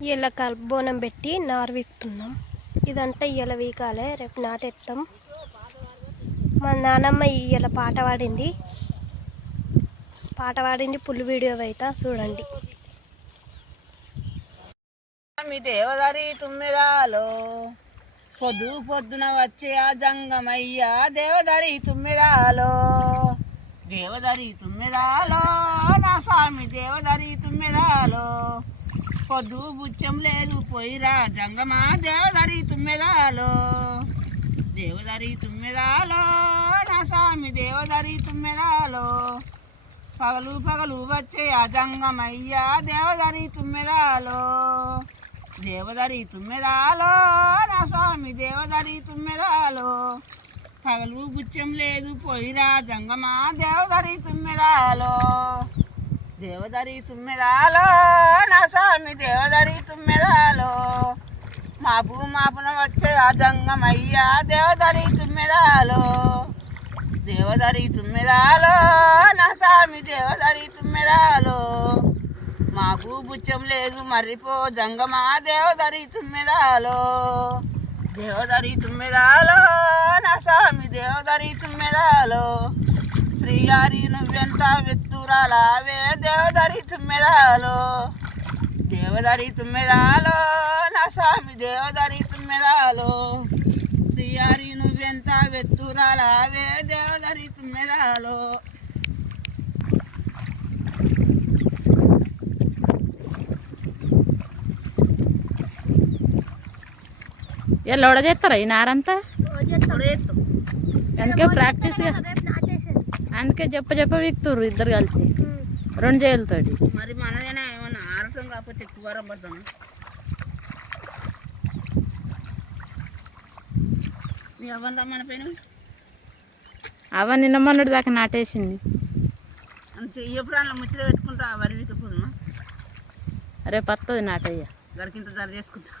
ఇలా కల్బోనం పెట్టి నారు ఇదంతా ఇయ్యల వీకాలే రేపు నాటెత్తాం మా నానమ్మ ఇయ్యల పాట పాడింది. పాట పాడింది పుల్లు వీడియో అయితే చూడండి. మీ దేవదారి తుమ్మిరాలో పొద్దు పొద్దున వచ్చే ఆ జంగమయ్యా దేవదారి తుమ్మిరాలో. దేవదారి తుమ్మిరాలో నా స్వామి దేవదారి తుమ్మిరాలో. పొద్దు బుచ్చం లేదు పోయిరా జంగమా దేవదరి తుమ్మెదాలో. దేవదరి తుమ్మెదాలో నా స్వామి దేవదరి తుమ్మెదాలో. పగలు పగలు వచ్చే అజంగమయ్యా దేవదరి తుమ్మెదాలో. దేవదరి తుమ్మెదాలో నా స్వామి దేవదరి తుమ్మెదాలో. పగలు గుచ్చం లేదు పోయిరా జంగమా దేవదరి తుమ్మెదాలో. దేవదరి తుమ్మెడాలో నా స్వామి దేవదరి తుమ్మెడాలో మాపు మాపున వచ్చే రాజంగమయ్యా దేవదరి తుమ్మెడాలో దేవదరి తుమ్మెడాలో నా స్వామి దేవదరి తుమ్మెడాలో మాకు బుచ్చం లేదు మర్రిపో జంగమా దేవదరి తుమ్మెడాలో దేవదరి తుమ్మెడాలో నా స్వామి దేవదరి తుమ్మెడాలో శ్రీయారి నువ్వెంత వెత్తురాలావే దేవదారి తుమ్మెదాలో. దేవదారి తుమ్మెదాలో. నా స్వామి దేవదారి తుమ్మెదాలో. శ్రీయారి నువ్వెంత వెత్తురాలావే దేవదారి తుమ్మెదాలో. ఇలా లోడ చేస్తారా ఈ నారంతా. అందుకే ప్రాక్టీస్ అందుకే చెప్ప చెప్ప వీక్తుర్రు ఇద్దరు కలిసి. రెండు చేతులతోటి మరి మనదైనా ఏమన్నా ఆరటం కాకపోతే ఎక్కువ వరం పడతాం. మీ అవ్వందా మన పైన? అవ నిన్న మొన్నటి దాకా నాటేసింది. ప్రాణాలు ముచ్చట పెట్టుకుంటా వరి వీకపోదుమా రేపు వస్తుంది నాటయ్య. గడికింత ధర చేసుకుంటా.